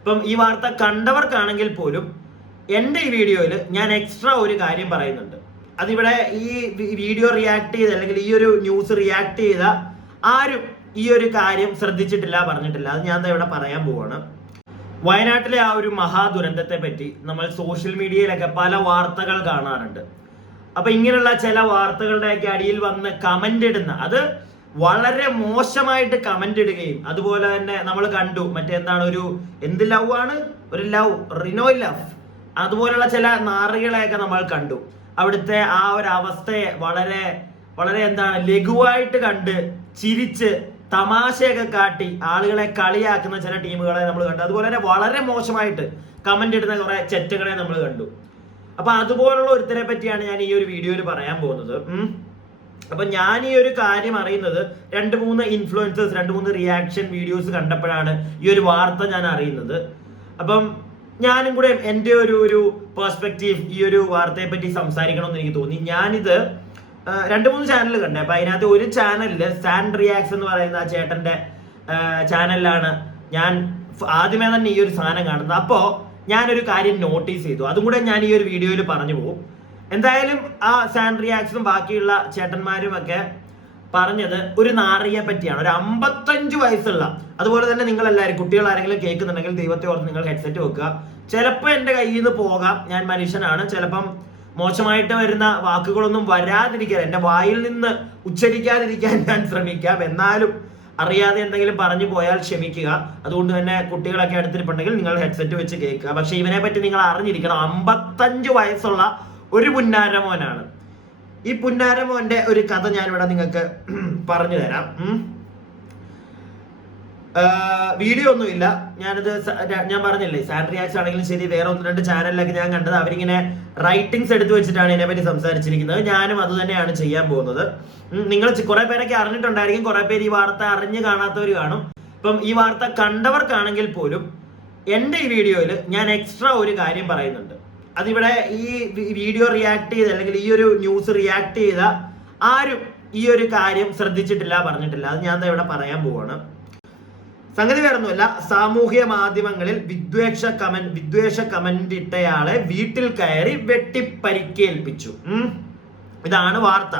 ഇപ്പം ഈ വാർത്ത കണ്ടവർക്കാണെങ്കിൽ പോലും എന്റെ ഈ വീഡിയോയിൽ ഞാൻ എക്സ്ട്രാ ഒരു കാര്യം പറയുന്നുണ്ട്. അതിവിടെ ഈ വീഡിയോ റിയാക്ട് ചെയ്ത അല്ലെങ്കിൽ ഈ ഒരു ന്യൂസ് റിയാക്ട് ചെയ്ത ആരും ഈ ഒരു കാര്യം ശ്രദ്ധിച്ചിട്ടില്ല പറഞ്ഞിട്ടില്ല. അത് ഞാൻ ഇവിടെ പറയാൻ പോവാണ്. വയനാട്ടിലെ ആ ഒരു മഹാദുരന്തത്തെ പറ്റി നമ്മൾ സോഷ്യൽ മീഡിയയിലൊക്കെ പല വാർത്തകൾ കാണാറുണ്ട്. അപ്പൊ ഇങ്ങനെയുള്ള ചില വാർത്തകളുടെയൊക്കെ അടിയിൽ വന്ന് കമന്റ് ഇടുന്ന അത് വളരെ മോശമായിട്ട് കമന്റ് ഇടുകയും അതുപോലെ തന്നെ നമ്മൾ കണ്ടു മറ്റെന്താണ് ഒരു എന്ത് ലവ് ആണ്? ഒരു ലവ് റിനോ ലവ് അതുപോലുള്ള ചില നാറികളെയൊക്കെ നമ്മൾ കണ്ടു. അവിടുത്തെ ആ ഒരു അവസ്ഥയെ വളരെ വളരെ എന്താണ് ലഘുവായിട്ട് കണ്ട് ചിരിച്ച് തമാശയൊക്കെ കാട്ടി ആളുകളെ കളിയാക്കുന്ന ചില ടീമുകളെ നമ്മൾ കണ്ടു. അതുപോലെ തന്നെ വളരെ മോശമായിട്ട് കമന്റ് ഇടുന്ന കുറെ ചെറ്റുകളെ നമ്മൾ കണ്ടു. അപ്പൊ അതുപോലുള്ള ഒരുത്തരെ പറ്റിയാണ് ഞാൻ ഈ ഒരു വീഡിയോയിൽ പറയാൻ പോകുന്നത്. അപ്പൊ ഞാൻ ഈ ഒരു കാര്യം അറിയുന്നത് രണ്ട് മൂന്ന് ഇൻഫ്ലുവൻസേഴ്സ് രണ്ട് മൂന്ന് റിയാക്ഷൻ വീഡിയോസ് കണ്ടപ്പോഴാണ് ഈ ഒരു വാർത്ത ഞാൻ അറിയുന്നത്. അപ്പം ഞാനും കൂടെ എന്റെ ഒരു ഒരു പേഴ്സ്പെക്റ്റീവ് ഈ ഒരു വാർത്തയെ പറ്റി സംസാരിക്കണമെന്ന് എനിക്ക് തോന്നി. ഞാനിത് രണ്ട് മൂന്ന് ചാനൽ കണ്ടേ. അപ്പൊ അതിനകത്ത് ഒരു ചാനലിൽ സ്റ്റാൻഡ് റിയാക്സ് എന്ന് പറയുന്ന ആ ചേട്ടന്റെ ചാനലിലാണ് ഞാൻ ആദ്യമേ തന്നെ ഈ ഒരു സാധനം കാണുന്നത്. അപ്പോ ഞാനൊരു കാര്യം നോട്ടീസ് ചെയ്തു. അതും കൂടെ ഞാൻ ഈ ഒരു വീഡിയോയിൽ പറഞ്ഞു പോകും. എന്തായാലും ആ സാൻഡ് റിയാക്സും ബാക്കിയുള്ള ചേട്ടന്മാരും ഒക്കെ പറഞ്ഞത് ഒരു നാറിയെ പറ്റിയാണ്. ഒരു അമ്പത്തഞ്ച് വയസ്സുള്ള അതുപോലെ തന്നെ നിങ്ങൾ എല്ലാവരും കുട്ടികൾ ആരെങ്കിലും കേൾക്കുന്നുണ്ടെങ്കിൽ ദൈവത്തെ ഓർത്ത് നിങ്ങൾ ഹെഡ്സെറ്റ് വെക്കുക. ചിലപ്പോൾ എന്റെ കയ്യിൽ നിന്ന് പോകാം. ഞാൻ മനുഷ്യനാണ്. ചിലപ്പം മോശമായിട്ട് വരുന്ന വാക്കുകളൊന്നും വരാതിരിക്കാൻ എന്റെ വായിൽ നിന്ന് ഉച്ചരിക്കാതിരിക്കാൻ ഞാൻ ശ്രമിക്കാം. എന്നാലും അറിയാതെ എന്തെങ്കിലും പറഞ്ഞു പോയാൽ ക്ഷമിക്കുക. അതുകൊണ്ട് തന്നെ കുട്ടികളൊക്കെ അടുത്തിരിപ്പുണ്ടെങ്കിൽ നിങ്ങൾ ഹെഡ്സെറ്റ് വെച്ച് കേൾക്കുക. പക്ഷേ ഇവനെ പറ്റി നിങ്ങൾ അറിഞ്ഞിരിക്കണം. അമ്പത്തഞ്ച് വയസ്സുള്ള ഒരു പുന്നാരമോനാണ്. ഈ പുന്നാരമോന്റെ ഒരു കഥ ഞാൻ ഇവിടെ നിങ്ങൾക്ക് പറഞ്ഞു തരാം. വീഡിയോ ഒന്നുമില്ല. ഞാനിത് ഞാൻ പറഞ്ഞില്ലേ സാറ്ററി റിയാക്സ് ആണെങ്കിലും ശരി വേറെ ഒന്ന് രണ്ട് ചാനലിലൊക്കെ ഞാൻ കണ്ടത് അവരിങ്ങനെ റൈറ്റിംഗ്സ് എടുത്തു വെച്ചിട്ടാണ് ഇതിനെപ്പറ്റി സംസാരിച്ചിരിക്കുന്നത്. ഞാനും അത് തന്നെയാണ് ചെയ്യാൻ പോകുന്നത്. നിങ്ങൾ കുറെ പേരൊക്കെ അറിഞ്ഞിട്ടുണ്ടായിരിക്കും. കുറെ പേര് ഈ വാർത്ത അറിഞ്ഞു കാണാത്തവർ കാണും. ഇപ്പം ഈ വാർത്ത കണ്ടവർക്കാണെങ്കിൽ പോലും എന്റെ ഈ വീഡിയോയിൽ ഞാൻ എക്സ്ട്രാ ഒരു കാര്യം പറയുന്നുണ്ട്. അതിവിടെ ഈ വീഡിയോ റിയാക്ട് ചെയ്ത അല്ലെങ്കിൽ ഈ ഒരു ന്യൂസ് റിയാക്ട് ചെയ്ത ആരും ഈ ഒരു കാര്യം ശ്രദ്ധിച്ചിട്ടില്ല പറഞ്ഞിട്ടില്ല. അത് ഞാൻ ഇവിടെ പറയാൻ പോവാണ്. സംഗതി വേറൊന്നുമല്ല. സാമൂഹ്യ മാധ്യമങ്ങളിൽ വിദ്വേഷ കമന്റ് വിദ്വേഷ കമന്റ് ഇട്ടയാളെ വീട്ടിൽ കയറി വെട്ടിപ്പരിക്കേൽപ്പിച്ചു. ഇതാണ് വാർത്ത.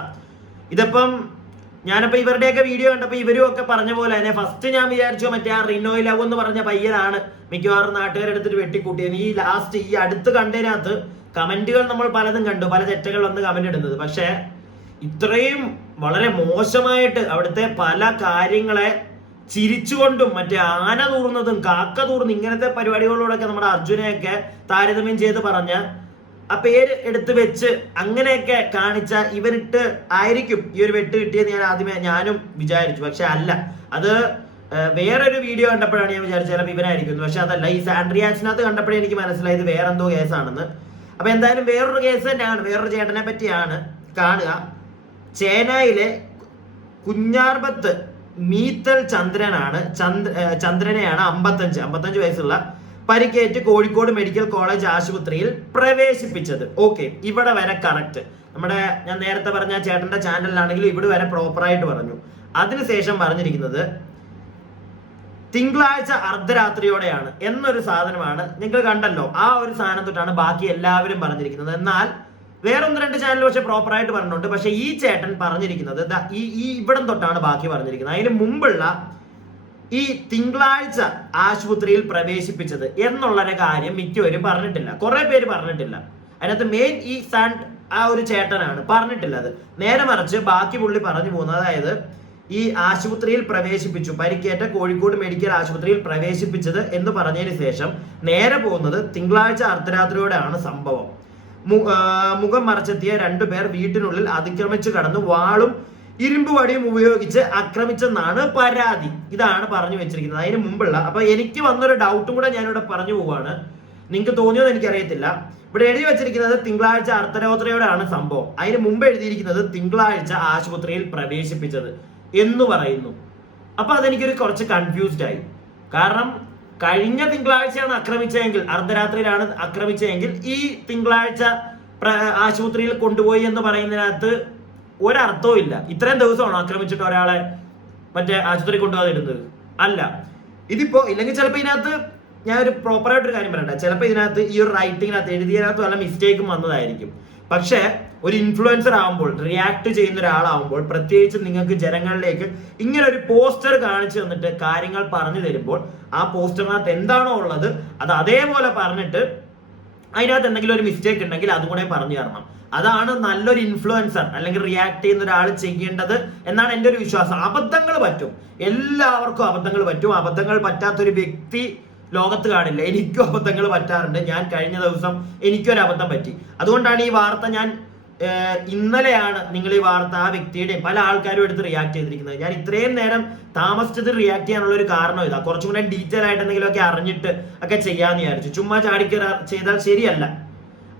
ഇതിപ്പം ഞാനിപ്പോ ഇവരുടെയൊക്കെ വീഡിയോ കണ്ടപ്പോ ഇവരും ഒക്കെ പറഞ്ഞ പോലെ തന്നെ ഫസ്റ്റ് ഞാൻ വിചാരിച്ചു മറ്റേ ആ റിനോ ലവ് എന്ന് പറഞ്ഞ പയ്യനാണ് മിക്കവാറും നാട്ടുകാരെടുത്തിട്ട് വെട്ടിക്കൂട്ടിയത്. ഈ ലാസ്റ്റ് ഈ അടുത്ത് കണ്ടതിനകത്ത് കമന്റുകൾ നമ്മൾ പലതും കണ്ടു. പല തെറ്റകൾ വന്ന് കമന്റ് ഇടുന്നത്. പക്ഷേ ഇത്രയും വളരെ മോശമായിട്ട് അവിടുത്തെ പല കാര്യങ്ങളെ ചിരിച്ചുകൊണ്ടും മറ്റേ ആന തൂർന്നതും കാക്ക തൂർന്ന് ഇങ്ങനത്തെ പരിപാടികളോടൊക്കെ നമ്മുടെ അർജുനെയൊക്കെ താരതമ്യം ചെയ്ത് പറഞ്ഞ ആ പേര് എടുത്ത് വെച്ച് അങ്ങനെയൊക്കെ കാണിച്ച ഇവരിട്ട് ആയിരിക്കും ഈ ഒരു വെട്ട് കിട്ടിയെന്ന് ഞാൻ ആദ്യമേ ഞാനും വിചാരിച്ചു. പക്ഷെ അല്ല അത് വേറൊരു വീഡിയോ കണ്ടപ്പോഴാണ് ഞാൻ വിചാരിച്ചത് ചിലപ്പോൾ ഇവനായിരിക്കും പക്ഷെ അതല്ല ഈ സാൻഡ്രിയാക്സിനകത്ത് കണ്ടപ്പോഴേ എനിക്ക് മനസ്സിലായത് വേറെന്തോ കേസാണെന്ന്. അപ്പൊ എന്തായാലും വേറൊരു കേസ് തന്നെയാണ് വേറൊരു ചേട്ടനെ പറ്റിയാണ് കാണുക. ചേനയിലെ കുഞ്ഞാർബത്ത് മീത്തൽ ചന്ദ്രനാണ് ചന്ദ്ര ചന്ദ്രനെയാണ് അമ്പത്തഞ്ച്. അമ്പത്തഞ്ച് വയസ്സുള്ള പരിക്കേറ്റ് കോഴിക്കോട് മെഡിക്കൽ കോളേജ് ആശുപത്രിയിൽ പ്രവേശിപ്പിച്ചത്. ഓക്കെ ഇവിടെ വരെ കറക്റ്റ് നമ്മുടെ ഞാൻ നേരത്തെ പറഞ്ഞ ചേട്ടന്റെ ചാനലിലാണെങ്കിൽ ഇവിടെ വരെ പ്രോപ്പറായിട്ട് പറഞ്ഞു. അതിനുശേഷം പറഞ്ഞിരിക്കുന്നത് തിങ്കളാഴ്ച അർദ്ധരാത്രിയോടെയാണ് എന്നൊരു സാധനമാണ് നിങ്ങൾ കണ്ടല്ലോ. ആ ഒരു സാധനം തൊട്ടാണ് ബാക്കി എല്ലാവരും പറഞ്ഞിരിക്കുന്നത്. എന്നാൽ വേറെ ഒന്ന് രണ്ട് ചാനൽ പക്ഷെ പ്രോപ്പറായിട്ട് പറഞ്ഞിട്ടുണ്ട്. പക്ഷെ ഈ ചേട്ടൻ പറഞ്ഞിരിക്കുന്നത് ഈ ഈ ഇവിടം തൊട്ടാണ് ബാക്കി പറഞ്ഞിരിക്കുന്നത്. അതിന് മുമ്പുള്ള ഈ തിങ്കളാഴ്ച ആശുപത്രിയിൽ പ്രവേശിപ്പിച്ചത് എന്നുള്ളൊരു കാര്യം മിക്കവരും പറഞ്ഞിട്ടില്ല. കുറെ പേര് പറഞ്ഞിട്ടില്ല. അതിനകത്ത് മെയിൻ ഈ സാൻഡ് ആ ഒരു ചേട്ടനാണ് പറഞ്ഞിട്ടില്ല അത്. നേരെ മറിച്ച് ബാക്കി പുള്ളി പറഞ്ഞു പോകുന്നത് അതായത് ഈ ആശുപത്രിയിൽ പ്രവേശിപ്പിച്ചു. പരിക്കേറ്റ കോഴിക്കോട് മെഡിക്കൽ ആശുപത്രിയിൽ പ്രവേശിപ്പിച്ചത് എന്ന് പറഞ്ഞതിന് ശേഷം നേരെ പോകുന്നത് തിങ്കളാഴ്ച അർദ്ധരാത്രിയോടെയാണ് സംഭവം. മുഖം മറച്ചെത്തിയ രണ്ടുപേർ വീട്ടിനുള്ളിൽ അതിക്രമിച്ചു കടന്ന് വാളും ഇരുമ്പ് വടിയും ഉപയോഗിച്ച് ആക്രമിച്ചെന്നാണ് പരാതി. ഇതാണ് പറഞ്ഞു വെച്ചിരിക്കുന്നത്. അതിന് മുമ്പുള്ള അപ്പൊ എനിക്ക് വന്നൊരു ഡൗട്ടും കൂടെ ഞാനിവിടെ പറഞ്ഞു പോവാണ്. നിങ്ങൾക്ക് തോന്നിയോന്ന് എനിക്കറിയത്തില്ല. ഇവിടെ എഴുതി വെച്ചിരിക്കുന്നത് തിങ്കളാഴ്ച അർദ്ധരാത്രിയോടെയാണ് സംഭവം. അതിന് മുമ്പ് എഴുതിയിരിക്കുന്നത് തിങ്കളാഴ്ച ആശുപത്രിയിൽ പ്രവേശിപ്പിച്ചത് എന്ന് പറയുന്നു. അപ്പൊ അതെനിക്കൊരു കുറച്ച് കൺഫ്യൂസ്ഡ് ആയി. കാരണം കഴിഞ്ഞ തിങ്കളാഴ്ചയാണ് ആക്രമിച്ചതെങ്കിൽ അർദ്ധരാത്രിയിലാണ് ആക്രമിച്ചതെങ്കിൽ ഈ തിങ്കളാഴ്ച ആശുപത്രിയിൽ കൊണ്ടുപോയി എന്ന് പറയുന്നതിനകത്ത് ഒരർത്ഥവും ഇല്ല. ഇത്രയും ദിവസമാണ് ആക്രമിച്ചിട്ട് ഒരാളെ മറ്റേ ആശുപത്രി കൊണ്ടുപോകാതിരുന്നത്. അല്ല. ഇതിപ്പോ ഇല്ലെങ്കിൽ ചിലപ്പോ ഇതിനകത്ത് ഞാൻ ഒരു പ്രോപ്പറായിട്ട് ഒരു കാര്യം പറയട്ടെ. ചിലപ്പോൾ ഇതിനകത്ത് ഈ ഒരു റൈറ്റിങ്ങിനകത്ത് എഴുതിയതിനകത്ത് വല്ല മിസ്റ്റേക്കും വന്നതായിരിക്കും. പക്ഷേ ഒരു ഇൻഫ്ലുവൻസർ ആവുമ്പോൾ റിയാക്ട് ചെയ്യുന്ന ഒരാളാവുമ്പോൾ പ്രത്യേകിച്ച് നിങ്ങൾക്ക് ജനങ്ങളിലേക്ക് ഇങ്ങനെ ഒരു പോസ്റ്റർ കാണിച്ചു തന്നിട്ട് കാര്യങ്ങൾ പറഞ്ഞു തരുമ്പോൾ ആ പോസ്റ്ററിനകത്ത് എന്താണോ ഉള്ളത് അത് അതേപോലെ പറഞ്ഞിട്ട് അതിനകത്ത് എന്തെങ്കിലും ഒരു മിസ്റ്റേക്ക് ഉണ്ടെങ്കിൽ അതും കൂടെ പറഞ്ഞു തരണം. അതാണ് നല്ലൊരു ഇൻഫ്ലുവൻസർ അല്ലെങ്കിൽ റിയാക്ട് ചെയ്യുന്ന ഒരാൾ ചെയ്യേണ്ടത് എന്നാണ് എന്റെ ഒരു വിശ്വാസം. അബദ്ധങ്ങൾ പറ്റും. എല്ലാവർക്കും അബദ്ധങ്ങൾ പറ്റും. അബദ്ധങ്ങൾ പറ്റാത്തൊരു വ്യക്തി ലോകത്ത് കാണില്ല. എനിക്കും അബദ്ധങ്ങൾ പറ്റാറുണ്ട്. ഞാൻ കഴിഞ്ഞ ദിവസം എനിക്കൊരു അബദ്ധം പറ്റി. അതുകൊണ്ടാണ് ഈ വാർത്ത ഞാൻ ഇന്നലെയാണ് നിങ്ങൾ ഈ വാർത്ത ആ വ്യക്തിയുടെ പല ആൾക്കാരും എടുത്ത് റിയാക്ട് ചെയ്തിരിക്കുന്നത്. ഞാൻ ഇത്രയും നേരം താമസിച്ചത് റിയാക്ട് ചെയ്യാനുള്ള ഒരു കാരണം ഇതാ. കുറച്ചും കൂടെ ഡീറ്റെയിൽ ആയിട്ട് എന്തെങ്കിലുമൊക്കെ അറിഞ്ഞിട്ട് ഒക്കെ ചെയ്യാന്ന് വിചാരിച്ചു. ചുമ്മാ ചാടിക്കറ ചെയ്താൽ ശരിയല്ല.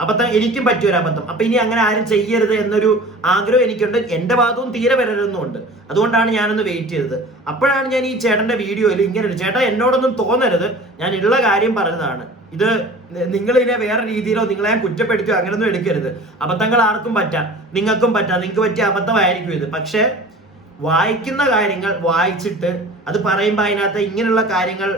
അബദ്ധം എനിക്കും പറ്റിയൊരു അബദ്ധം. അപ്പൊ ഇനി അങ്ങനെ ആരും ചെയ്യരുത് എന്നൊരു ആഗ്രഹം എനിക്കുണ്ട്. എന്റെ ഭാഗവും തീരെ വരരുന്നുണ്ട് അതുകൊണ്ടാണ് ഞാനൊന്ന് വെയിറ്റ് ചെയ്തത്. അപ്പോഴാണ് ഞാൻ ഈ ചേട്ടന്റെ വീഡിയോയിൽ ഇങ്ങനെ ചേട്ടാ എന്നോടൊന്നും തോന്നരുത്. ഞാൻ ഉള്ള കാര്യം പറഞ്ഞതാണ്. ഇത് നിങ്ങൾ ഇതിനെ വേറെ രീതിയിലോ നിങ്ങളെ കുറ്റപ്പെടുത്തിയോ അങ്ങനെയൊന്നും എടുക്കരുത്. അബദ്ധങ്ങൾ ആർക്കും പറ്റാം. നിങ്ങൾക്കും പറ്റാം. നിങ്ങൾക്ക് പറ്റിയ അബദ്ധമായിരിക്കും ഇത്. പക്ഷേ വായിക്കുന്ന കാര്യങ്ങൾ വായിച്ചിട്ട് അത് പറയുമ്പോൾ അതിനകത്ത് ഇങ്ങനെയുള്ള കാര്യങ്ങൾ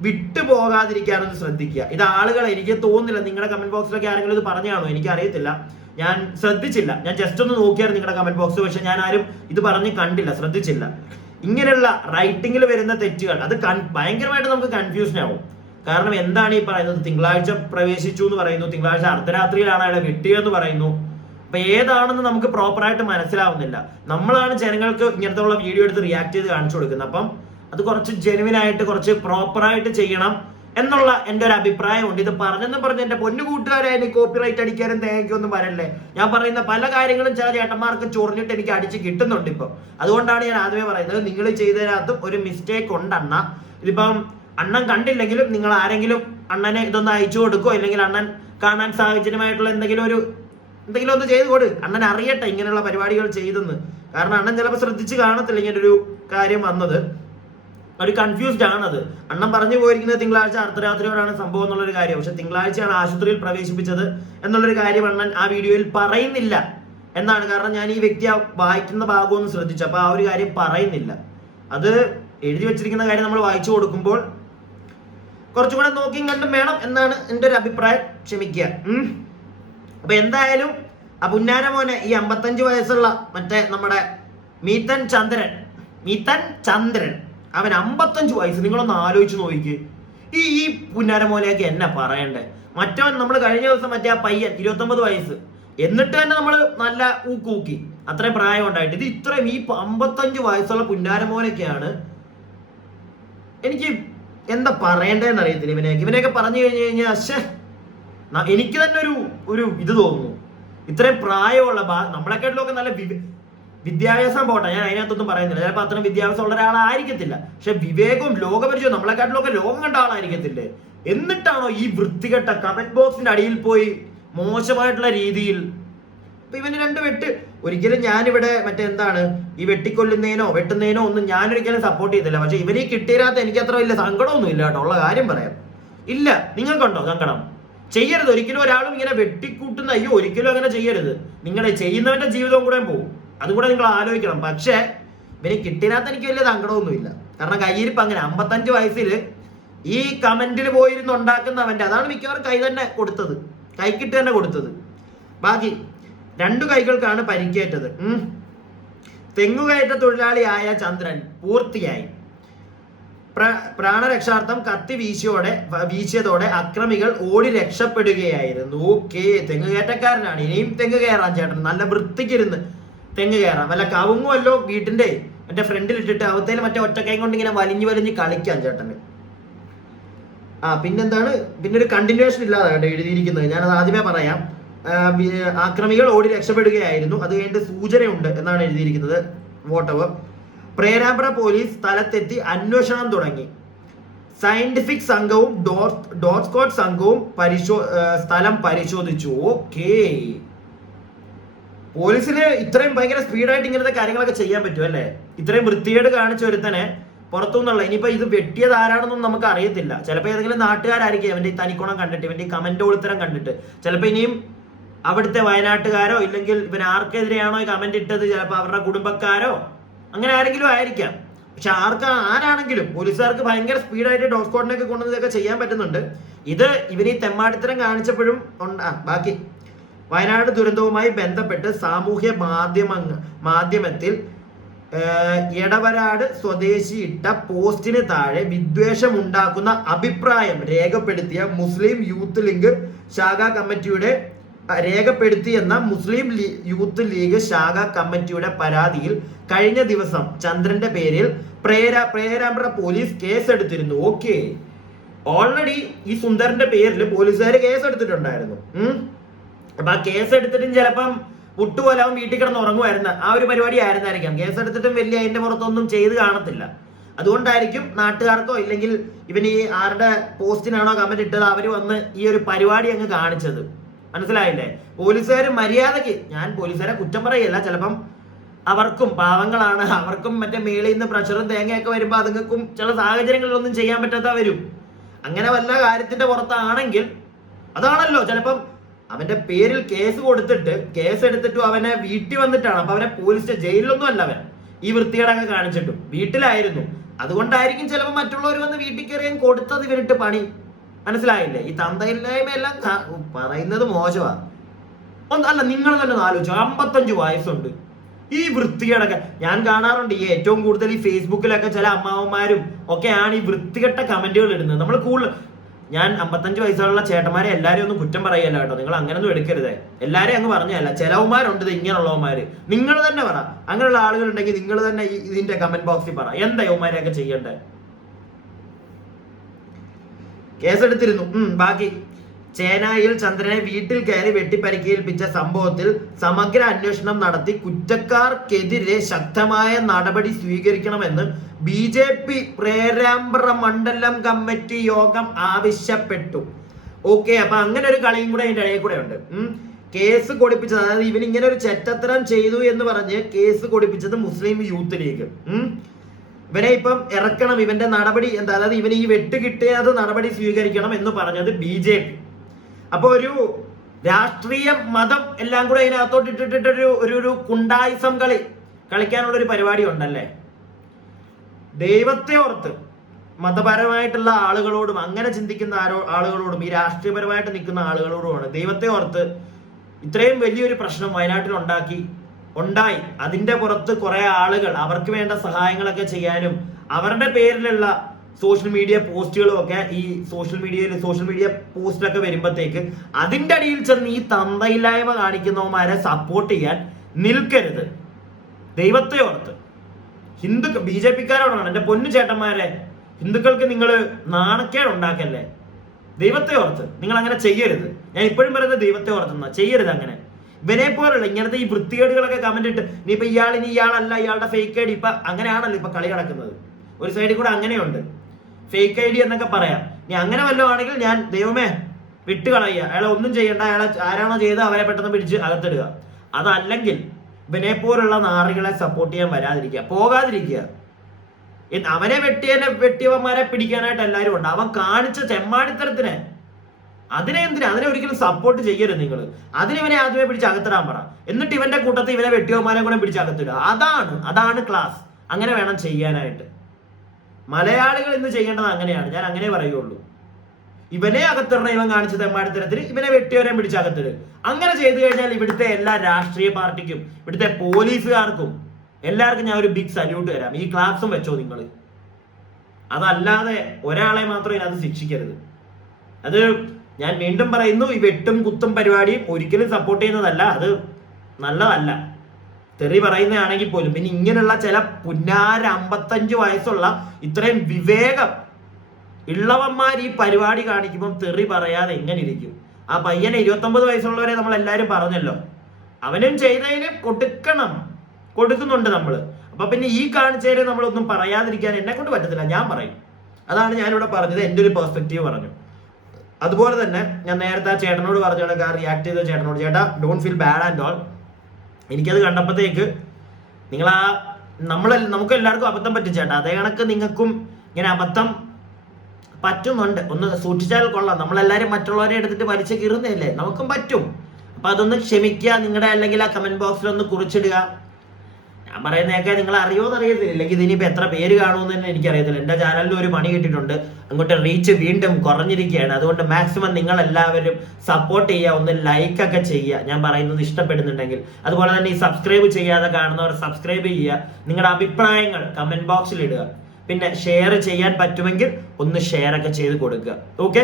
വിട്ടു പോകാതിരിക്കാനൊന്ന് ശ്രദ്ധിക്കുക. ഇത് ആളുകൾ എനിക്ക് തോന്നുന്നില്ല. നിങ്ങളുടെ കമന്റ് ബോക്സിലൊക്കെ ആരെങ്കിലും ഇത് പറഞ്ഞാണോ എനിക്ക് അറിയത്തില്ല ഞാൻ ശ്രദ്ധിച്ചില്ല. ഞാൻ ജസ്റ്റ് ഒന്ന് നോക്കിയായിരുന്നു നിങ്ങളുടെ കമന്റ് ബോക്സ് പക്ഷെ ഞാൻ ആരും ഇത് പറഞ്ഞ് കണ്ടില്ല. ശ്രദ്ധിച്ചില്ല. ഇങ്ങനെയുള്ള റൈറ്റിംഗിൽ വരുന്ന തെറ്റുകൾ അത് ഭയങ്കരമായിട്ട് നമുക്ക് കൺഫ്യൂഷൻ ആവും. കാരണം എന്താണ് ഈ പറയുന്നത്? തിങ്കളാഴ്ച പ്രവേശിച്ചു എന്ന് പറയുന്നു. തിങ്കളാഴ്ച അർദ്ധരാത്രിയിലാണ് അയാളെ വെട്ടിയെന്ന് പറയുന്നു. അപ്പൊ ഏതാണെന്ന് നമുക്ക് പ്രോപ്പറായിട്ട് മനസ്സിലാവുന്നില്ല. നമ്മളാണ് ജനങ്ങൾക്ക് ഇങ്ങനത്തെ വീഡിയോ എടുത്ത് റിയാക്ട് ചെയ്ത് കാണിച്ചു കൊടുക്കുന്നത്. അപ്പം അത് കുറച്ച് ജെനുവിൻ ആയിട്ട് കുറച്ച് പ്രോപ്പറായിട്ട് ചെയ്യണം എന്നുള്ള എന്റെ ഒരു അഭിപ്രായമുണ്ട്. ഇത് പറഞ്ഞെന്ന് പറഞ്ഞ് എന്റെ പൊന്നു കൂട്ടുകാരെ എനിക്ക് കോപ്പിറൈറ്റ് അടിക്കാനും തേങ്ങയ്ക്കൊന്നും വരല്ലേ? ഞാൻ പറയുന്ന പല കാര്യങ്ങളും ചില ചേട്ടന്മാർക്ക് ചൊറിഞ്ഞിട്ട് എനിക്ക് അടിച്ച് കിട്ടുന്നുണ്ട് ഇപ്പം. അതുകൊണ്ടാണ് ഞാൻ ആദ്യമേ പറയുന്നത് നിങ്ങൾ ചെയ്തതിനകത്ത് ഒരു മിസ്റ്റേക്ക് ഉണ്ട് അണ്ണ ഇതിപ്പം അണ്ണൻ കണ്ടില്ലെങ്കിലും നിങ്ങൾ ആരെങ്കിലും അണ്ണനെ ഇതൊന്ന് അയച്ചു കൊടുക്കോ? അല്ലെങ്കിൽ അണ്ണൻ കാണാൻ സാഹചര്യമായിട്ടുള്ള എന്തെങ്കിലും ഒരു എന്തെങ്കിലും ഒന്ന് ചെയ്ത് കൊടു അണ്ണൻ അറിയട്ടെ ഇങ്ങനെയുള്ള പരിപാടികൾ ചെയ്തെന്ന്. കാരണം അണ്ണൻ ചിലപ്പോൾ ശ്രദ്ധിച്ച് കാണത്തില്ല ഇങ്ങനെ ഒരു കാര്യം വന്നത്. ഒരു കൺഫ്യൂസ്ഡ് ആണത്. അണ്ണൻ പറഞ്ഞു പോയിരിക്കുന്നത് തിങ്കളാഴ്ച അർദ്ധരാത്രിയോടാണ് സംഭവം എന്നുള്ളൊരു കാര്യം. പക്ഷെ തിങ്കളാഴ്ചയാണ് ആശുപത്രിയിൽ പ്രവേശിപ്പിച്ചത് എന്നുള്ളൊരു കാര്യം അണ്ണൻ ആ വീഡിയോയിൽ പറയുന്നില്ല. എന്നാണ് കാരണം ഞാൻ ഈ വ്യക്തി വായിക്കുന്ന ഭാഗം ഒന്ന് ശ്രദ്ധിച്ചു. അപ്പൊ ആ ഒരു കാര്യം പറയുന്നില്ല. അത് എഴുതി വെച്ചിരിക്കുന്ന കാര്യം നമ്മൾ വായിച്ചു കൊടുക്കുമ്പോൾ കുറച്ചുകൂടെ നോക്കിയും കണ്ടും വേണം എന്നാണ് എന്റെ ഒരു അഭിപ്രായം. ക്ഷമിക്കുക. അപ്പൊ എന്തായാലും ആ പുന്നാര മോനെ ഈ അമ്പത്തഞ്ച് വയസ്സുള്ള മറ്റേ നമ്മുടെ മീത്തൻ ചന്ദ്രൻ മീത്തൻ ചന്ദ്രൻ അവൻ അമ്പത്തഞ്ച് വയസ്സ്. നിങ്ങളൊന്ന് ആലോചിച്ച് നോക്കിക്ക്. ഈ ഈ പുന്നാര എന്നെ പറയണ്ടേ? മറ്റവൻ നമ്മൾ കഴിഞ്ഞ ദിവസം മറ്റേ ആ പയ്യൻ ഇരുപത്തൊമ്പത് വയസ്സ്. എന്നിട്ട് തന്നെ നമ്മൾ നല്ല ഊക്കൂക്കി. അത്രയും പ്രായം ഉണ്ടായിട്ട് ഇത് ഇത്രയും ഈ അമ്പത്തഞ്ച് വയസ്സുള്ള പുന്നാരമോലൊക്കെയാണ് എനിക്ക് എന്താ പറയണ്ടേന്ന് അറിയത്തില്ല ഇവനെ ഇവനെയൊക്കെ പറഞ്ഞു കഴിഞ്ഞു കഴിഞ്ഞാൽ ന- എനിക്ക് തന്നെ ഒരു ഒരു ഇത് തോന്നുന്നു. ഇത്രയും പ്രായമുള്ള നമ്മളെക്കാട്ടിലൊക്കെ നല്ല വിദ്യാഭ്യാസം പോട്ടെ ഞാൻ അതിനകത്തൊന്നും പറയുന്നില്ല. ചിലപ്പോൾ അത്രയും വിദ്യാഭ്യാസം ഉള്ള ഒരാളായിരിക്കത്തില്ല. പക്ഷെ വിവേകവും ലോകപരിചയവും നമ്മളെക്കാട്ടിലൊക്കെ ലോകം കണ്ട ആളായിരിക്കത്തില്ലേ? എന്നിട്ടാണോ ഈ വൃത്തികെട്ട കമന്റ് ബോക്സിന്റെ അടിയിൽ പോയി മോശമായിട്ടുള്ള രീതിയിൽ? ഇപ്പൊ ഇവന് രണ്ട് വെട്ട്. ഒരിക്കലും ഞാനിവിടെ മറ്റേ എന്താണ് ഈ വെട്ടിക്കൊല്ലുന്നതിനോ വെട്ടുന്നതിനോ ഒന്നും ഞാനൊരിക്കലും സപ്പോർട്ട് ചെയ്തില്ല. പക്ഷെ ഇവനീ കിട്ടിയതിനകത്ത് എനിക്ക് അത്ര വലിയ സങ്കടമൊന്നും ഇല്ല കേട്ടോ ഉള്ള കാര്യം പറയാം. ഇല്ല നിങ്ങൾക്കുണ്ടോ സങ്കടം? ചെയ്യരുത്. ഒരിക്കലും ഒരാളും ഇങ്ങനെ വെട്ടിക്കൂട്ടുന്ന അയ്യോ ഒരിക്കലും അങ്ങനെ ചെയ്യരുത്. നിങ്ങളുടെ ചെയ്യുന്നവന്റെ ജീവിതം കൂടെ പോകും. അതും കൂടെ നിങ്ങൾ ആലോചിക്കണം. പക്ഷേ ഇവന് കിട്ടിയതിനകത്ത് എനിക്ക് വലിയ സങ്കടമൊന്നുമില്ല. കാരണം കയ്യിരിപ്പ് അങ്ങനെ അമ്പത്തഞ്ച് വയസ്സിൽ ഈ കമന്റിൽ പോയിരുന്ന് ഉണ്ടാക്കുന്നവന്റെ അതാണ് മിക്കവാറും കൈ തന്നെ കൊടുത്തത്. കൈക്കിട്ട് തന്നെ കൊടുത്തത്. ബാക്കി രണ്ടു കൈകൾക്കാണ് പരിക്കേറ്റത്. തെങ്ങുകയറ്റ തൊഴിലാളിയായ ചന്ദ്രൻ പൂർത്തിയായി. പ്ര- പ്രാണരക്ഷാർത്ഥം കത്തി വീശിയോടെ വീശിയതോടെ അക്രമികൾ ഓടി രക്ഷപ്പെടുകയായിരുന്നു. ഓക്കെ തെങ്ങ് കയറ്റക്കാരനാണ് ഇനിയും തെങ്ങ് കയറാൻ ചേട്ടൻ. നല്ല വൃത്തിക്കിരുന്ന് തെങ്ങ് കയറാം. വല്ല കവുങ്ങുമല്ലോ വീട്ടിന്റെ എന്റെ ഫ്രണ്ടിൽ ഇട്ടിട്ട് അവത്തേൽ മറ്റേ ഒറ്റക്കൈ കൊണ്ട് ഇങ്ങനെ വലിഞ്ഞു വലിഞ്ഞ് കളിക്കാം ചേട്ടന്. ആ പിന്നെന്താണ്? പിന്നെ ഒരു കണ്ടിന്യൂഷൻ ഇല്ലാതെ കേട്ടോ എഴുതിയിരിക്കുന്നത്. ഞാനത് ആദ്യമേ പറയാം. ആക്രമികൾ ഓടി രക്ഷപ്പെടുകയായിരുന്നു. അത് കഴിഞ്ഞിട്ട് സൂചനയുണ്ട് എന്നാണ് എഴുതിയിരിക്കുന്നത്. വോട്ടവർ പ്രേരാമ്പ്ര പോലീസ് സ്ഥലത്തെത്തി അന്വേഷണം തുടങ്ങി. സയന്റിഫിക് സംഘവും സ്ക്വാഡ് സംഘവും പരിശോ സ്ഥലം പരിശോധിച്ചു. ഓക്കേ പോലീസിന് ഇത്രയും ഭയങ്കര സ്പീഡായിട്ട് ഇങ്ങനത്തെ കാര്യങ്ങളൊക്കെ ചെയ്യാൻ പറ്റും അല്ലേ? ഇത്രയും വൃത്തികേട് കാണിച്ച ഒരുത്തനെ പുറത്തുനിന്നുള്ള ഇനിയിപ്പോ ഇത് വെട്ടിയത് ആരാണെന്നും നമുക്ക് അറിയത്തില്ല. ചിലപ്പോൾ ഏതെങ്കിലും നാട്ടുകാരായിരിക്കും ഇവന്റെ ഈ തനിക്കുണം കണ്ടിട്ട് ഇവന്റെ ഈ കമന്റ് ഉൾത്തരം കണ്ടിട്ട്. ചിലപ്പോൾ ഇനിയും അവിടുത്തെ വയനാട്ടുകാരോ ഇല്ലെങ്കിൽ ഇവൻ ആർക്കെതിരെയാണോ ഈ കമന്റ് ഇട്ടത്? ചിലപ്പോൾ അവരുടെ കുടുംബക്കാരോ? അങ്ങനെ ആരെങ്കിലും ആയിരിക്കാം. പക്ഷെ ആർക്ക് ആരാണെങ്കിലും പോലീസുകാർക്ക് ഭയങ്കര സ്പീഡായിട്ട് ഡോസ്കോട്ടിനൊക്കെ സ്ക്വാഡിനൊക്കെ കൊണ്ടുവന്ന് ഇതൊക്കെ ചെയ്യാൻ പറ്റുന്നുണ്ട്. ഇത് ഇവനീ തെമ്മാടിത്തരം കാണിച്ചപ്പോഴും ഉണ്ട് ബാക്കി. വയനാട് ദുരന്തവുമായി ബന്ധപ്പെട്ട് സാമൂഹ്യ മാധ്യമ മാധ്യമത്തിൽ എടവരാട് സ്വദേശി ഇട്ട പോസ്റ്റിന് താഴെ വിദ്വേഷമുണ്ടാക്കുന്ന അഭിപ്രായം രേഖപ്പെടുത്തിയ മുസ്ലിം യൂത്ത് ലീഗ് ശാഖാ കമ്മിറ്റിയുടെ രേഖപ്പെടുത്തി രേഖപ്പെടുത്തിയെന്ന മുസ്ലിം യൂത്ത് ലീഗ് ശാഖാ കമ്മിറ്റിയുടെ പരാതിയിൽ കഴിഞ്ഞ ദിവസം ചന്ദ്രന്റെ പേരിൽ പ്രേര പ്രേരാമ്പ്ര പോലീസ് കേസെടുത്തിരുന്നു. ഓക്കെ. ഓൾറെഡി ഈ സുന്ദരന്റെ പേരിൽ പോലീസുകാർ കേസെടുത്തിട്ടുണ്ടായിരുന്നു. അപ്പൊ ആ കേസ് എടുത്തിട്ടും ചിലപ്പം പുട്ടുപോലെ അവൻ വീട്ടിൽ കിടന്ന് ഉറങ്ങുമായിരുന്ന. ആ ഒരു പരിപാടി ആയിരുന്നായിരിക്കാം കേസ് എടുത്തിട്ടും വലിയ അതിന്റെ പുറത്തൊന്നും ചെയ്ത് കാണത്തില്ല. അതുകൊണ്ടായിരിക്കും നാട്ടുകാർക്കോ ഇല്ലെങ്കിൽ ഇവൻ ഈ ആരുടെ പോസ്റ്റിനാണോ കമന്റ് ഇട്ടത് അവർ വന്ന് ഈ ഒരു പരിപാടി അങ്ങ് കാണിച്ചത്. മനസ്സിലായില്ലേ? പോലീസുകാർ മര്യാദയ്ക്ക് ഞാൻ പോലീസുകാരെ കുറ്റം പറയല്ല ചിലപ്പം അവർക്കും പാവങ്ങളാണ് അവർക്കും മറ്റേ മേളിൽ നിന്ന് പ്രഷറും തേങ്ങയൊക്കെ വരുമ്പോൾ അതുങ്ങൾക്കും ചില സാഹചര്യങ്ങളിലൊന്നും ചെയ്യാൻ പറ്റാത്ത വരും അങ്ങനെ വല്ല കാര്യത്തിന്റെ പുറത്താണെങ്കിൽ അതാണല്ലോ ചിലപ്പം അവന്റെ പേരിൽ കേസ് കൊടുത്തിട്ട് കേസ് എടുത്തിട്ടും അവനെ വീട്ടിൽ വന്നിട്ടാണ്. അപ്പൊ അവനെ പോലീസ് ജയിലിലൊന്നും അല്ല അവൻ. ഈ വൃത്തികേടങ്ങ് കാണിച്ചിട്ടും. വീട്ടിലായിരുന്നു. അതുകൊണ്ടായിരിക്കും ചിലപ്പോൾ മറ്റുള്ളവർ വന്ന് വീട്ടിൽ കയറിയാൻ കൊടുത്തത് ഇവരിട്ട് പണി. മനസ്സിലായില്ലേ? ഈ തന്തയില്ലായ്മ എല്ലാം പറയുന്നത് മോശമാ. അല്ല നിങ്ങൾ തന്നെ ആലോചിച്ചു. അമ്പത്തഞ്ച് വയസ്സുണ്ട്. ഈ വൃത്തികേടൊക്കെ ഞാൻ കാണാറുണ്ട്. ഈ ഏറ്റവും കൂടുതൽ ഈ ഫേസ്ബുക്കിലൊക്കെ ചില അമ്മാവന്മാരും ഒക്കെയാണ് ഈ വൃത്തികെട്ട കമന്റുകൾ ഇടുന്നത്. നമ്മൾ കൂടുതൽ ഞാൻ അമ്പത്തഞ്ച് വയസ്സുള്ള ചേട്ടന്മാരെ എല്ലാരും ഒന്നും കുറ്റം പറയല്ല കേട്ടോ. നിങ്ങൾ അങ്ങനൊന്നും എടുക്കരുത്. എല്ലാരെയും അങ്ങ് പറഞ്ഞല്ല ചിലവന്മാരുണ്ട് ഇത് ഇങ്ങനെയുള്ളവന്മാര്. നിങ്ങൾ തന്നെ പറ. അങ്ങനെയുള്ള ആളുകളുണ്ടെങ്കിൽ നിങ്ങൾ തന്നെ ഇതിന്റെ കമന്റ് ബോക്സിൽ പറ. എന്താ യവന്മാരെയൊക്കെ ചെയ്യണ്ടേ കേസെടുത്തിരുന്നു. ഉം, ബാക്കി. ചേനായിൽ ചന്ദ്രനെ വീട്ടിൽ കയറി വെട്ടിപ്പരിക്കേൽപ്പിച്ച സംഭവത്തിൽ സമഗ്ര അന്വേഷണം നടത്തി കുറ്റക്കാർക്കെതിരെ ശക്തമായ നടപടി സ്വീകരിക്കണമെന്ന് ബി ജെ പി പ്രേരാമ്പ്ര മണ്ഡലം കമ്മിറ്റി യോഗം ആവശ്യപ്പെട്ടു. ഓക്കെ അപ്പൊ അങ്ങനെ ഒരു കളിയും കൂടെ അതിന്റെ ഇടയിൽ കൂടെ ഉണ്ട് കേസ് കൊടുപ്പിച്ചത് അതായത് ഇവൻ ഇങ്ങനെ ഒരു ചെറ്റത്തരം ചെയ്തു എന്ന് പറഞ്ഞ് കേസ് കൊടുപ്പിച്ചത് മുസ്ലിം യൂത്ത് ലീഗ്. ഇവനെ ഇപ്പം ഇറക്കണം ഇവന്റെ നടപടി എന്താ അതായത് ഇവന് ഈ വെട്ട് നടപടി സ്വീകരിക്കണം എന്ന് പറഞ്ഞത് ബി ജെ പി. അപ്പൊ ഒരു രാഷ്ട്രീയ മതം എല്ലാം കൂടെ അതിനകത്തോട്ട് ഇട്ടിട്ട് ഒരു ഒരു ഒരു കുണ്ടായിസം കളി കളിക്കാനുള്ള ഒരു പരിപാടി ഉണ്ടല്ലേ? ദൈവത്തെ ഓർത്ത് മതപരമായിട്ടുള്ള ആളുകളോടും അങ്ങനെ ചിന്തിക്കുന്ന ആരോ ആളുകളോടും ഈ രാഷ്ട്രീയപരമായിട്ട് നിൽക്കുന്ന ആളുകളോടുമാണ് ദൈവത്തെ ഓർത്ത് ഇത്രയും വലിയൊരു പ്രശ്നം വയനാട്ടിൽ ഉണ്ടാക്കി ഉണ്ടായി. അതിന്റെ പുറത്ത് കുറെ ആളുകൾ അവർക്ക് വേണ്ട സഹായങ്ങളൊക്കെ ചെയ്യാനും അവരുടെ പേരിലുള്ള സോഷ്യൽ മീഡിയ പോസ്റ്റുകളും ഒക്കെ ഈ സോഷ്യൽ മീഡിയയിൽ സോഷ്യൽ മീഡിയ പോസ്റ്റിലൊക്കെ വരുമ്പോഴത്തേക്ക് അതിന്റെ അടിയിൽ ചെന്ന് ഈ തന്തയില്ലായ്മ കാണിക്കുന്നവന്മാരെ സപ്പോർട്ട് ചെയ്യാൻ നിൽക്കരുത്. ദൈവത്തെ ഓർത്ത്. ഹിന്ദു ബി ജെ പിക്കാരോടാണ്. എന്റെ പൊന്നു ചേട്ടന്മാരെ ഹിന്ദുക്കൾക്ക് നിങ്ങൾ നാണക്കേട് ഉണ്ടാക്കല്ലേ? ദൈവത്തെ ഓർത്ത്. നിങ്ങൾ അങ്ങനെ ചെയ്യരുത്. ഞാൻ ഇപ്പോഴും പറയുന്നത് ദൈവത്തെ ഓർത്തുന്ന ചെയ്യരുത് അങ്ങനെ. ഇവനെ പോലുള്ള ഇങ്ങനത്തെ ഈ വൃത്തികേടുകളൊക്കെ കമന്റ് ഇട്ട് ഇനിയിപ്പോ ഇയാൾ ഇനി ഇയാളല്ല ഇയാളുടെ ഫേക്ക് ഐഡി ഇപ്പൊ അങ്ങനെയാണല്ലോ ഇപ്പൊ കളി നടക്കുന്നത്. ഒരു സൈഡിൽ കൂടെ അങ്ങനെയുണ്ട്. ഫേക്ക് ഐ ഡി എന്നൊക്കെ പറയാം. ഇനി അങ്ങനെ വല്ലതും ആണെങ്കിൽ ഞാൻ ദൈവമേ വിട്ട് കളയുക അയാളെ ഒന്നും ചെയ്യണ്ട. അയാളെ ആരാണോ ചെയ്ത് അവരെ പെട്ടെന്ന് പിടിച്ച് അകത്തിടുക. അതല്ലെങ്കിൽ ഇവനെ പോലുള്ള നാറികളെ സപ്പോർട്ട് ചെയ്യാൻ വരാതിരിക്കുക. പോകാതിരിക്കുക. അവനെ വെട്ടിയനെ വെട്ടിയവന്മാരെ പിടിക്കാനായിട്ട് എല്ലാവരും ഉണ്ട്. അവൻ കാണിച്ച ചെമ്മാടിത്തരത്തിന് അതിനെ എന്തിനാ? അതിനെ ഒരിക്കലും സപ്പോർട്ട് ചെയ്യരുത് നിങ്ങൾ അതിനിവനെ ആദ്യമേ പിടിച്ച് അകത്തിടാൻ പറ. എന്നിട്ട് ഇവന്റെ കൂട്ടത്തിൽ ഇവനെ വെട്ടിയവന്മാരെ കൂടെ പിടിച്ച് അകത്തിടുക. അതാണ് അതാണ് ക്ലാസ് അങ്ങനെ വേണം ചെയ്യാനായിട്ട്. മലയാളികൾ ഇന്ന് ചെയ്യേണ്ടത് അങ്ങനെയാണ്. ഞാൻ അങ്ങനെ പറയുള്ളൂ. ഇവനെ അകത്തിടണം ഇവൻ കാണിച്ച തെമ്മാടിത്തരത്തിൽ ഇവനെ വെട്ടിയവരെ പിടിച്ച് അകത്തിട്. അങ്ങനെ ചെയ്തു കഴിഞ്ഞാൽ ഇവിടുത്തെ എല്ലാ രാഷ്ട്രീയ പാർട്ടിക്കും ഇവിടുത്തെ പോലീസുകാർക്കും എല്ലാവർക്കും ഞാൻ ഒരു ബിഗ് സല്യൂട്ട് തരാം. ഈ ക്ലാസും വെച്ചോ നിങ്ങൾ അതല്ലാതെ ഒരാളെ മാത്രം ഇതിനകത്ത് ശിക്ഷിക്കരുത്. അത് ഞാൻ വീണ്ടും പറയുന്നു ഈ വെട്ടും കുത്തും പരിപാടിയും ഒരിക്കലും സപ്പോർട്ട് ചെയ്യുന്നതല്ല. അത് നല്ലതല്ല. തെറി പറയുന്നതാണെങ്കിൽ പോലും പിന്നെ ഇങ്ങനെയുള്ള ചില പുന്നാര അമ്പത്തഞ്ച് വയസ്സുള്ള ഇത്രയും വിവേകം ഉള്ളവന്മാർ ഈ പരിപാടി കാണിക്കുമ്പം തെറി പറയാതെ എങ്ങനെ ഇരിക്കും? ആ പയ്യനെ ഇരുപത്തൊമ്പത് വയസ്സുള്ളവരെ നമ്മൾ എല്ലാവരും പറഞ്ഞല്ലോ. അവനും ചെയ്തതിന് കൊടുക്കണം. കൊടുക്കുന്നുണ്ട് നമ്മൾ അപ്പൊ പിന്നെ ഈ കാണിച്ചതിന് നമ്മളൊന്നും പറയാതിരിക്കാൻ എന്നെ കൊണ്ട് പറ്റത്തില്ല. ഞാൻ പറയും. അതാണ് ഞാനിവിടെ പറഞ്ഞത്. എന്റെ ഒരു പെർസ്പെക്റ്റീവ് പറഞ്ഞു. അതുപോലെ തന്നെ ഞാൻ നേരത്തെ ആ ചേട്ടനോട് പറഞ്ഞോളെ റിയാക്ട് ചെയ്ത ചേട്ടനോട്. ചേട്ടാ don't feel bad and all എനിക്കത് കണ്ടപ്പോഴത്തേക്ക് നിങ്ങൾ ആ നമ്മൾ നമുക്ക് എല്ലാവർക്കും അബദ്ധം പറ്റും ചേട്ടാ. അതേ കണക്ക് നിങ്ങൾക്കും ഇങ്ങനെ അബദ്ധം പറ്റുന്നുണ്ട്. ഒന്ന് സൂക്ഷിച്ചാൽ കൊള്ളാം. നമ്മളെല്ലാവരും മറ്റുള്ളവരെ എടുത്തിട്ട് വലിച്ചു കീറുന്നില്ലേ നമുക്കും പറ്റും. അപ്പൊ അതൊന്ന് ക്ഷമിക്കുക. നിങ്ങളുടെ അല്ലെങ്കിൽ ആ കമന്റ് ബോക്സിൽ ഒന്ന് കുറിച്ചിടുക. ഞാൻ പറയുന്നതൊക്കെ നിങ്ങൾ അറിയോന്ന് അറിയത്തില്ല. ഇല്ലെങ്കിൽ ഇതിനിപ്പോ എത്ര പേര് കാണുമെന്ന് തന്നെ എനിക്കറിയത്തില്ല. എന്റെ ചാനലിൽ ഒരു പണി കിട്ടിയിട്ടുണ്ട്. അങ്ങോട്ട് റീച്ച് വീണ്ടും കുറഞ്ഞിരിക്കുകയാണ്. അതുകൊണ്ട് മാക്സിമം നിങ്ങൾ എല്ലാവരും സപ്പോർട്ട് ചെയ്യുക ഒന്ന് ലൈക്ക് ഒക്കെ ചെയ്യുക. ഞാൻ പറയുന്നത് ഇഷ്ടപ്പെടുന്നുണ്ടെങ്കിൽ. അതുപോലെ തന്നെ ഈ സബ്സ്ക്രൈബ് ചെയ്യാതെ കാണുന്നവർ സബ്സ്ക്രൈബ് ചെയ്യുക. നിങ്ങളുടെ അഭിപ്രായങ്ങൾ കമന്റ് ബോക്സിൽ ഇടുക. പിന്നെ ഷെയർ ചെയ്യാൻ പറ്റുമെങ്കിൽ ഒന്ന് ഷെയർ ഒക്കെ ചെയ്ത് കൊടുക്കുക. ഓക്കെ